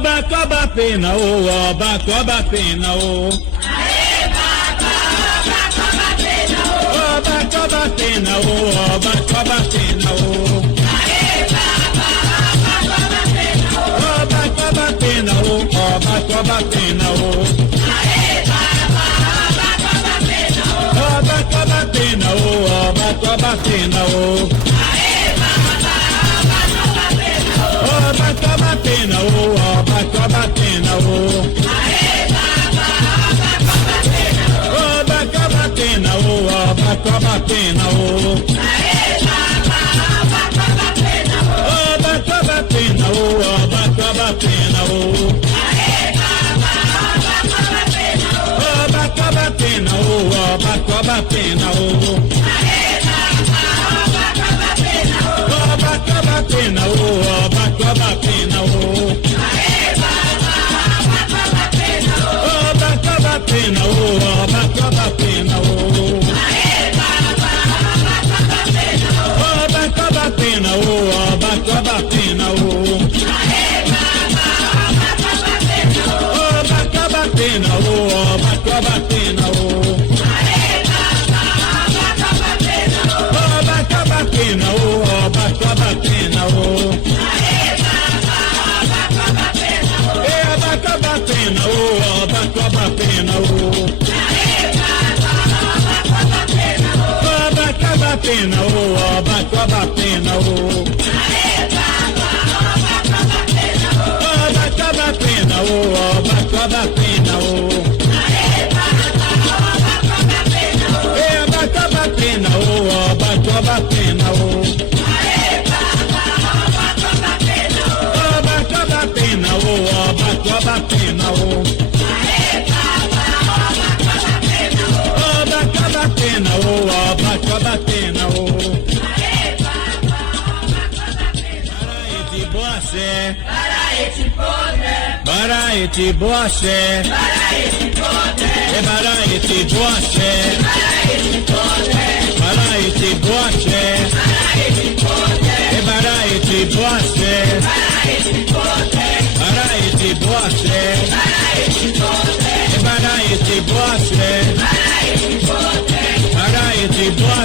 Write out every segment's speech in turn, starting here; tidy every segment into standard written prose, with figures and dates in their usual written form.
Oba toba pena o, oba toba pena o. Oba toba pena o, oba toba pena o. Oba toba pena o, oba toba pena o. Oba toba pena o, oba toba pena o. Oba toba pena o, oba toba pena o. Oba toba pena o, oba toba pena o. Oba toba pena o, oba toba pena o. Oba toba pena o, oba toba pena o. Oba toba pena o, oba toba pena o. Oba toba pena o, oba toba pena o. Oba toba pena o, oba toba pena o. Oba toba pena o, oba toba pena o. Oba toba pena o, oba toba pena o. Oba toba pena o, oba toba pena o. Oba toba pena o, oba toba pena o. Oba toba pena o, oba toba pena o. Oba toba pena o, oba toba pena o. Oba toba pena o, oba toba pena o. Oba toba pena o, oba toba pena o. Baraete boache, baraete boache, baraete boache, baraete boache, baraete boache, baraete boache, baraete boache,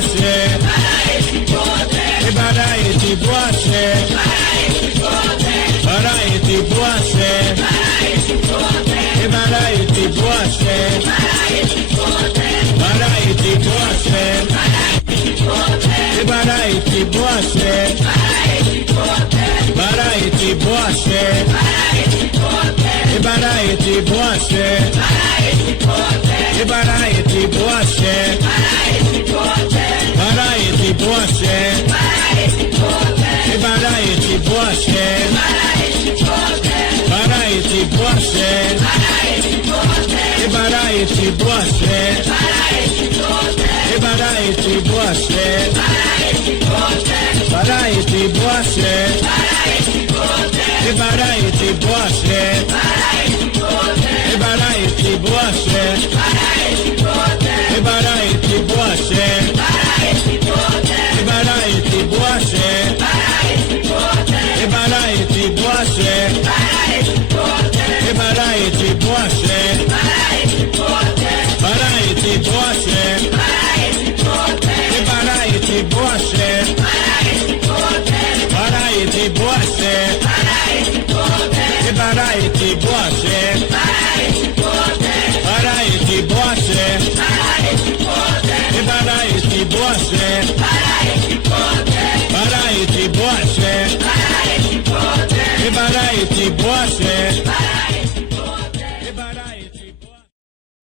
baraete boache. Baraete boache, baraete boache, baraete boache, baraete boache, baraete boache, baraete boache, baraete boache, baraete boache, baraete boache. Baraete boache, baraete boache, baraete boache, baraete boache, baraete boache, baraete boache, baraete boache, baraete boache, baraete boache. Baraete boache, baraete boache, baraete boache, baraete boache, baraete boache, baraete boache,